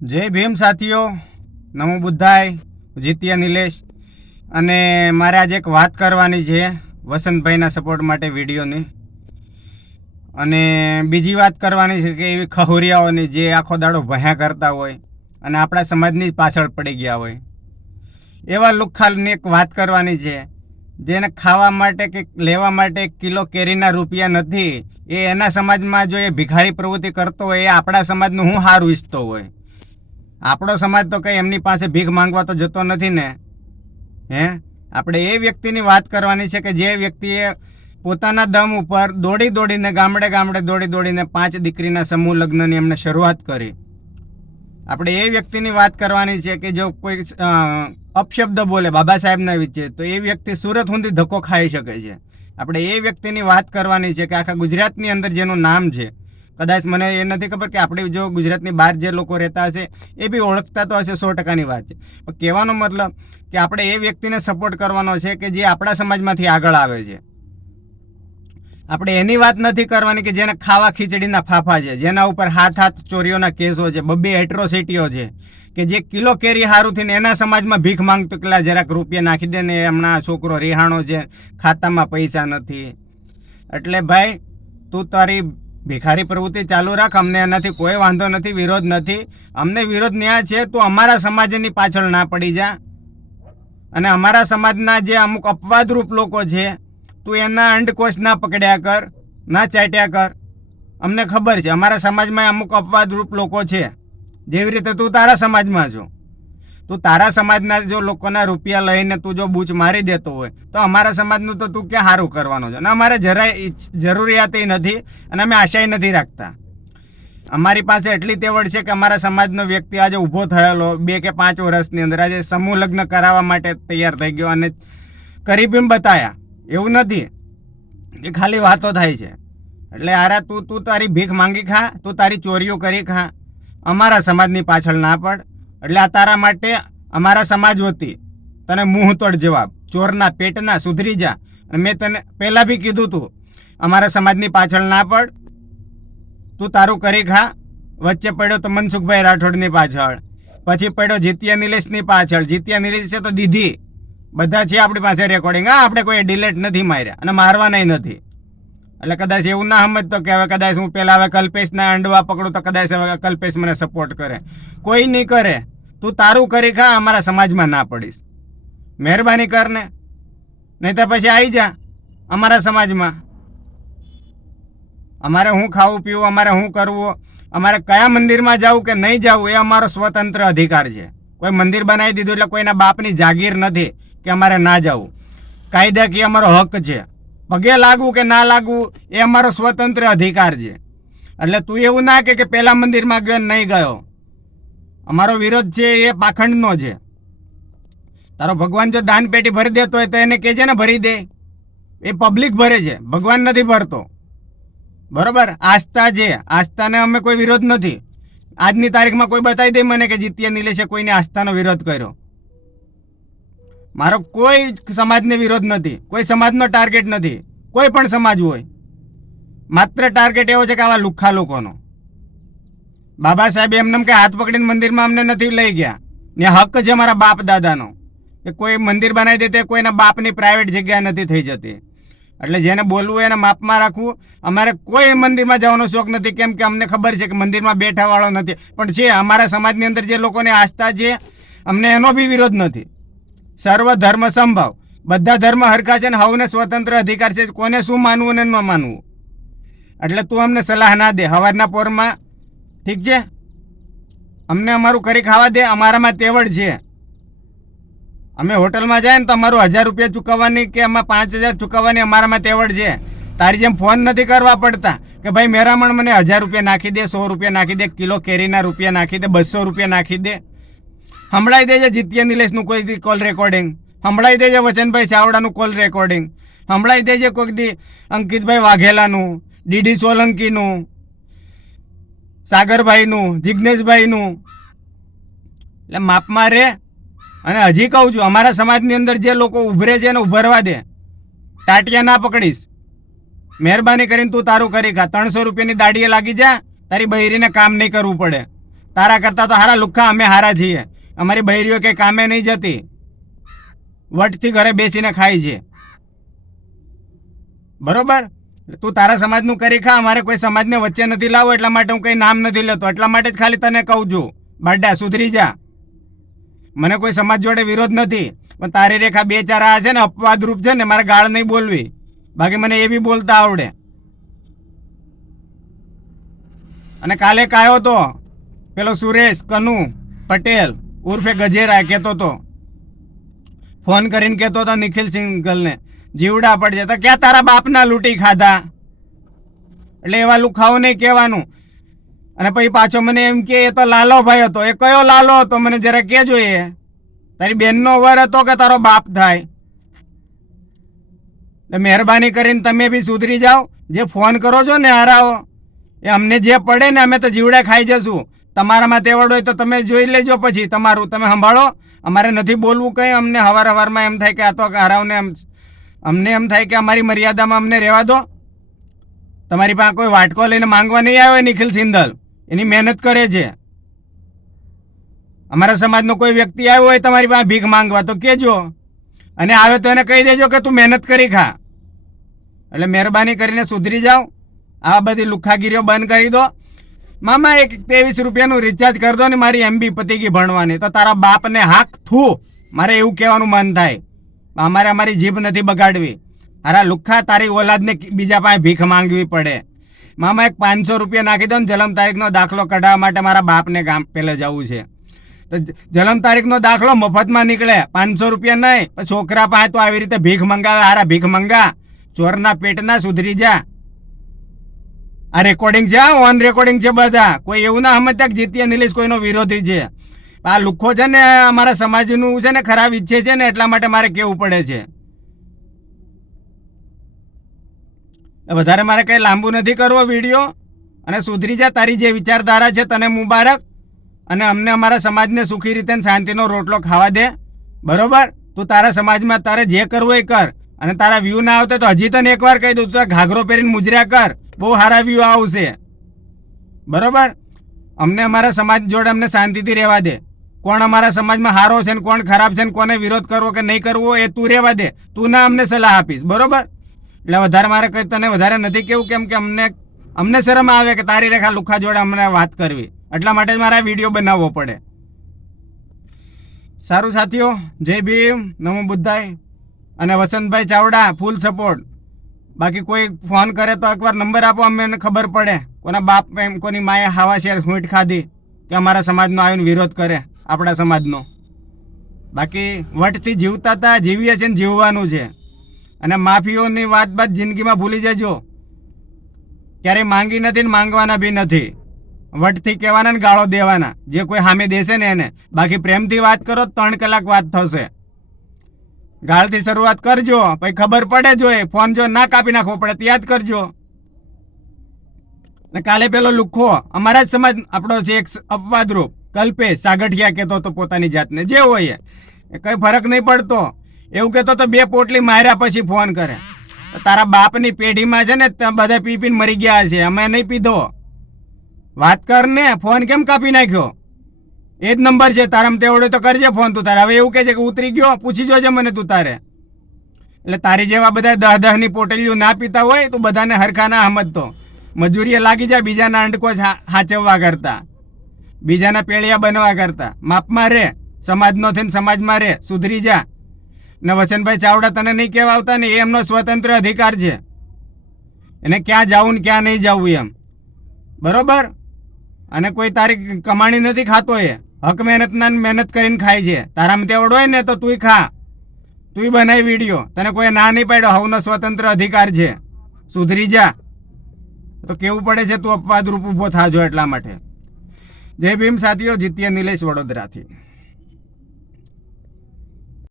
જય ભીમ સાથીઓ. નમો બુદ્ધાય. જીત્યા નિલેશ. અને મારે આજે એક વાત કરવાની છે વસંતભાઈના સપોર્ટ માટે વિડીયોની. અને બીજી વાત કરવાની છે કે એવી ખહુરિયાઓની જે આખો દાડો ભયા કરતા હોય અને આપણા સમાજની પાછળ પડી ગયા હોય. એવા લુખાલની એક વાત કરવાની છે. જેને ખાવા માટે કે લેવા માટે એક કિલો કેરીના રૂપિયા નથી, એ એના સમાજમાં જો એ ભિખારી પ્રવૃત્તિ કરતો હોય, એ આપણા સમાજનું હું હાર ઈચ્છતો હોય? આપણો સમાજ તો કંઈ એમની પાસે ભીખ માંગવા તો જતો નથી ને. હે? આપણે એ વ્યક્તિની વાત કરવાની છે કે જે વ્યક્તિએ પોતાના દમ ઉપર દોડી દોડીને ગામડે ગામડે દોડી દોડીને પાંચ દીકરીના સમૂહ લગ્નની એમણે શરૂઆત કરી. આપણે એ વ્યક્તિની વાત કરવાની છે કે જો કોઈ અપશબ્દ બોલે બાબા સાહેબના વિશે, તો એ વ્યક્તિ સુરત સુધી ધક્કો ખાઈ શકે છે. આપણે એ વ્યક્તિની વાત કરવાની છે કે આખા ગુજરાતની અંદર જેનું નામ છે કદાચ મને એ નથી ખબર કે આપણે જો ગુજરાતની બહાર જે લોકો રહેતા હશે, એ બી ઓળખતા તો હશે સો ટકાની વાત છે. પણ કહેવાનો મતલબ કે આપણે એ વ્યક્તિને સપોર્ટ કરવાનો છે કે જે આપણા સમાજમાંથી આગળ આવે છે. આપણે એની વાત નથી કરવાની કે જેને ખાવા ખીચડીના ફાફા છે, જેના ઉપર હાથ હાથ ચોરીઓના કેસો છે, બબ્બે એટ્રોસિટીઓ છે, કે જે કિલો કેરી હારું થઈને એના સમાજમાં ભીખ માંગતો કેટલા જરાક રૂપિયા નાખી દે ને હમણાં છોકરો રિહાણો છે, ખાતામાં પૈસા નથી. એટલે ભાઈ, તું તારી ભિખારી પ્રવૃત્તિ ચાલુ રાખ, અમને એનાથી કોઈ વાંધો નથી, વિરોધ નથી. અમને વિરોધ ન્યાય છે, તું અમારા સમાજની પાછળ ના પડી જા. અને અમારા સમાજના જે અમુક અપવાદરૂપ લોકો છે, તું એના અંડકોશ ના પકડ્યા કર, ના ચાટ્યા કર. અમને ખબર છે, અમારા સમાજમાં અમુક અપવાદરૂપ લોકો છે. જેવી રીતે તું તારા સમાજમાં છો. તું તારા સમાજના જો લોકોના રૂપિયા લઈને તું જો બૂચ મારી દેતો હોય, તો અમારા સમાજનું તો તું ક્યાં સારું કરવાનું છે? અને અમારે જરાય જરૂરિયાત નથી અને અમે આશાય નથી રાખતા. અમારી પાસે એટલી તેવડ છે કે અમારા સમાજનો વ્યક્તિ આજે ઊભો થયેલો, બે કે પાંચ વર્ષની અંદર આજે સમૂહ લગ્ન કરાવવા માટે તૈયાર થઈ ગયો અને કરી બી બતાયા. એવું નથી કે ખાલી વાતો થાય છે. એટલે આરા, તું તું તારી ભીખ માંગી ખા, તું તારી ચોરીઓ કરી ખા. અમારા સમાજની પાછળ ના પડ. એટલે આ તારા માટે અમારા સમાજ વતી તને મુંહ તોડ જવાબ. ચોરના પેટના સુધરી જા. અને મેં તને પહેલાં બી કીધું તું, અમારા સમાજની પાછળ ના પડ. તું તારું કરી ખા. વચ્ચે પડ્યો તો મનસુખભાઈ રાઠોડની પાછળ. પછી પડ્યો જીતિયા નિલેશની પાછળ. જીતિયા નિલેશ છે તો દીધી. બધા છે આપણી પાસે રેકોર્ડિંગ હા, આપણે કોઈ ડિલેટ નથી માર્યા અને મારવાના નથી. એટલે કદાચ એવું ના સમજતો કે હવે કદાચ હું પેલા હવે કલ્પેશના અંડવા પકડું તો કદાચ હવે કલ્પેશ મને સપોર્ટ કરે. કોઈ નહીં કરે. તું તારું કરી ખા, અમારા સમાજમાં ના પડીશ. મહેરબાની કરને. નહીં તો પછી આવી જા અમારા સમાજમાં. અમારે શું ખાવું પીવું, અમારે શું કરવું, અમારે કયા મંદિરમાં જવું કે નહીં જવું એ અમારો સ્વતંત્ર અધિકાર છે. કોઈ મંદિર બનાવી દીધું એટલે કોઈના બાપની જાગીર નથી કે અમારે ના જવું. કાયદાકીય અમારો હક છે. પગે લાગવું કે ના લાગવું એ અમારો સ્વતંત્ર અધિકાર છે. એટલે તું એવું ના કે પેલા મંદિરમાં ગયો નહીં ગયો. અમારો વિરોધ છે એ પાખંડનો છે. તારો ભગવાન જો દાન પેટી ભરી દેતો હોય તો એને કહેજે ને ભરી દે. એ પબ્લિક ભરે છે. ભગવાન નથી ભરતો. બરોબર? આસ્થા છે. આસ્થાને અમે કોઈ વિરોધ નથી. આજની તારીખમાં કોઈ બતાવી દે મને કે જીત્યા નિલેશે કોઈને આસ્થાનો વિરોધ કર્યો. મારો કોઈ સમાજને વિરોધ નથી, કોઈ સમાજનો ટાર્ગેટ નથી, કોઈ પણ સમાજ હોય. માત્ર ટાર્ગેટ એવો છે કે આવા લુખ્ખા લોકોનો. બાબા સાહેબ એમને કે હાથ પકડીને મંદિરમાં અમને નથી લઈ ગયા. ને હક છે મારા બાપ દાદાનો. કે કોઈ મંદિર બનાવી દે તે કોઈના બાપની પ્રાઇવેટ જગ્યા નથી થઈ જતી. એટલે જેને બોલવું એને માપમાં રાખવું. અમારે કોઈ મંદિરમાં જવાનો શોખ નથી. કેમ કે અમને ખબર છે કે મંદિરમાં બેઠાવાળો નથી. પણ છે, અમારા સમાજની અંદર જે લોકોને આસ્થા છે, અમને એનો બી વિરોધ નથી. સર્વ ધર્મ સંભવ. બધા ધર્મ હરખા છે ને હવને સ્વતંત્ર અધિકાર છે, કોને શું માનવું ને ન માનવું? એટલે તું અમને સલાહ ના દે, હવારના પોરમાં. ઠીક છે? અમને અમારું કરી ખાવા દે, અમારામાં તેવડ છે. અમે હોટલમાં જાય ને તો અમારું હજાર રૂપિયા ચૂકવવાની કે આમાં પાંચ હજાર ચૂકવવાની અમારામાં તેવડ છે. તારી જેમ ફોન નથી કરવા પડતા કે ભાઈ મેરામણ મને હજાર રૂપિયા નાખી દે, સો રૂપિયા નાખી દે કિલો કેરીના રૂપિયા નાખી દે, બસો રૂપિયા નાખી દે. સંભળાઈ દેજે જીત્યા નિલેશનું કોઈ કોલ રેકોર્ડિંગ સંભળાઈ દેજે વચનભાઈ ચાવડાનું કોલ રેકોર્ડિંગ સંભળાઈ દેજે કોઈક દી અંકિતભાઈ વાઘેલાનું, ડીડી સોલંકીનું, સાગરભાઈનું જિજ્ઞેશભાઈનું એટલે માપમાં રે અને હજી કહું છું, અમારા સમાજની અંદર જે લોકો ઉભરે છે એને ઉભરવા દે. ટાટિયા ના પકડીશ. મહેરબાની કરીને તું તારું કરી ખા. ત્રણસો રૂપિયાની દાડીએ લાગી જા, તારી બૈરીને કામ નહીં કરવું પડે. તારા કરતાં તો હારા લુખ્ખા અમે હારા છીએ. અમારી બહેરીઓ કે કામે નહીં જતી. વટથી ઘરે બેસીને ખાય છે. બરોબર? તું તારા સમાજનું કરી ખા, અમારે કોઈ સમાજને વચ્ચે નથી લાવો એટલા માટે હું કંઈ નામ નથી લેતો. એટલા માટે જ ખાલી તને કહું છું. બાડા સુધરી જા. મને કોઈ સમાજ જોડે વિરોધ નથી. પણ તારી રેખા બે ચાર આ છે ને, અપવાદરૂપ છે ને, મારે ગાળ નહીં બોલવી. બાકી મને એ બી બોલતા આવડે. અને કાલે કાયો તો, પેલો સુરેશ, કનુ, પટેલ ઉર્ફે ગજેરા કહેતો તો. ફોન કરીને કહેતો હતો નિખિલ સિંગલને જીવડા પડશે તો ક્યાં તારા બાપના લૂંટી ખાધા? એટલે એવા લુખાઓ નહીં કહેવાનું. અને પછી પાછો મને એમ કે, એ તો લાલો ભાઈ હતો. એ કયો લાલો હતો? મને જરા કે જોઈએ તારી બેનનો વર હતો કે તારો બાપ થાય? એટલે મહેરબાની કરીને તમે બી સુધરી જાઓ. જે ફોન કરો છો ને હારાઓ, એ અમને જે પડે ને અમે તો જીવડા ખાઈ જશું. તમારામાં તેવડ હોય તો તમે જોઈ લેજો પછી તમારું. તમે સંભાળો. અમારે નથી બોલવું કંઈ. અમને હવાર હવારમાં એમ થાય કે આ તો હારાઓને એમ અમને એમ થાય કે અમારી મર્યાદામાં અમને રહેવા દો. તમારી પાસે કોઈ વાટકો લઈને માંગવા નહીં આવ્યો નિખિલ સિંધલ. એની મહેનત કરે છે. અમારા સમાજનો કોઈ વ્યક્તિ આવ્યો હોય તમારી પાસે ભીખ માંગવા તો કહેજો. અને આવે તો એને કહી દેજો કે તું મહેનત કરી ખા. એટલે મહેરબાની કરીને સુધરી જાઓ. આ બધી લુખાગીરીઓ બંધ કરી દો. મામા, એક ત્રેવીસ રૂપિયાનું રિચાર્જ કરી દો ને મારી એમબી પતી ગઈ ભણવાની. તો તારા બાપને હાક થું. મારે એવું કહેવાનું મન થાય. અમારે અમારી જીભ નથી બગાડવી. અરે લુખ્ખા તારી ઓલાદને બીજા પાસે ભીખ માંગવી પડે. મામા, એક પાંચસો રૂપિયા નાખી દો ને જન્મ તારીખનો દાખલો કઢાવવા માટે મારા બાપને ગામ પેલે જવું છે. તો જન્મ તારીખનો દાખલો મફતમાં નીકળે. પાંચસો રૂપિયા નહીં છોકરા પાસે તો આવી રીતે ભીખ મંગાવે, હારા ભીખ મંગા. ચોરના પેટના સુધરી જા. આ રેકોર્ડિંગ છે ઓન રેકોર્ડિંગ છે બધા. કોઈ એવું ના સમજતા કે જીતીય નિલેશ કોઈનો વિરોધી છે. આ લુખ્ખો છે ને, અમારા સમાજનું છે ને, ખરાબ ઈચ્છે છે ને, એટલા માટે મારે કેવું પડે છે. વધારે મારે કંઈ લાંબુ નથી કરવો વીડિયો. અને સુધરી જા, તારી જે વિચારધારા છે, તને મુબારક. અને અમને અમારા સમાજને સુખી રીતે શાંતિનો રોટલો ખાવા દે. બરોબર? તું તારા સમાજમાં તારે જે કરવું એ કર. અને તારા વ્યૂ ના આવતો તો હજી તને એકવાર કહી દઉં, તું ઘાઘરો પહેરીને મુજર્યા કર. બહુ સારા વ્યૂ આવશે બરોબર? અમને અમારા સમાજ જોડે અમને શાંતિથી રહેવા દે. કોણ અમારા સમાજમાં સારો છે ને કોણ ખરાબ છે ને કોને વિરોધ કરવો કે નહીં કરવો એ તું રહેવા દે. તું ના અમને સલાહ આપીશ. બરોબર? એટલે વધારે મારે કંઈ તને વધારે નથી કેવું કેમ કે અમને અમને શરમ આવે કે તારી રેખા લુખા જોડે અમને વાત કરવી. એટલા માટે જ મારે વીડિયો બનાવવો પડે. સારું સાથીઓ, જય ભીમ, નમો બુદ્ધાય. અને વસંતભાઈ ચાવડા ફૂલ સપોર્ટ બાકી કોઈ ફોન કરે તો એકવાર નંબર આપો અમને ખબર પડે. કોના બાપ એમ, કોની માએ હાવા શેર સ્વીટ ખાધી કે અમારા સમાજનો આવીને વિરોધ કરે, આપણા સમાજનો. બાકી વટથી જીવતા હતા જીવીએ છીએ ને જીવવાનું છે. અને માફીઓની વાત બાદ જિંદગીમાં ભૂલી જજો. ક્યારેય માંગી નથી ને માંગવાના બી નથી. વટથી કહેવાના ને ગાળો દેવાના. જે કોઈ સામે દેશે ને એને. બાકી પ્રેમથી વાત કરો ત્રણ કલાક વાત થશે. ગાળથી શરૂઆત કરજો. પછી ખબર પડે જો એ ફોન જો ના કાપી નાખવો પડે તો યાદ કરજો. ને કાલે પેલો લુખ્ખો અમારા જ સમાજ, આપણો છે એક અપવાદરૂપ કલ્પેશ સાગઠિયા કહેતો હતો પોતાની જાતને, જે હોય એ. કંઈ ફરક નહીં પડતો. એવું કહેતો તો બે પોટલી માર્યા પછી ફોન કરે. તારા બાપની પેઢીમાં છે ને બધા પી પીને મરી ગયા છે, અમે નહીં પીધો. વાત કર ને ફોન કેમ કાપી નાખ્યો? એ જ નંબર છે, તારામ તેવડે તો કરજે ફોન તું તારે. હવે એવું કહે છે કે ઉતરી ગયો, પૂછી જોજે મને તું તારે. એટલે તારી જેવા બધા દહ દહની પોટલીઓ ના પીતા હોય, તો બધાને હરખા ના સમજતો મજૂરીએ લાગી જાય, બીજાના અંડકો હાચવવા કરતા. બીજાના પેળિયા બનવા કરતા. માપમાં રે, સમાજનો થઈને સમાજમાં રે, સુધરી જા. ને વસંતભાઈ ચાવડા તને નહીં કહેવા આવતા ને એમનો સ્વતંત્ર અધિકાર છે. એને ક્યાં જવું ને ક્યાં નહીં જવું એમ. બરોબર? અને કોઈ તારી કમાણી નથી ખાતો એ. હક મહેનતના ના મહેનત કરીને ખાય છે. તારામાં મતે હોય ને તો તું ખા. તુંય બનાવી વીડિયો. તને કોઈ ના નહીં પાડ્યો. હવનો સ્વતંત્ર અધિકાર છે. સુધરી જા. તો કેવું પડે છે તું અપવાદ રૂપ ઊભો થાજો એટલા માટે. જય ભીમ, સાથીઓ. જીતીય નિલેશ વડોદરાથી.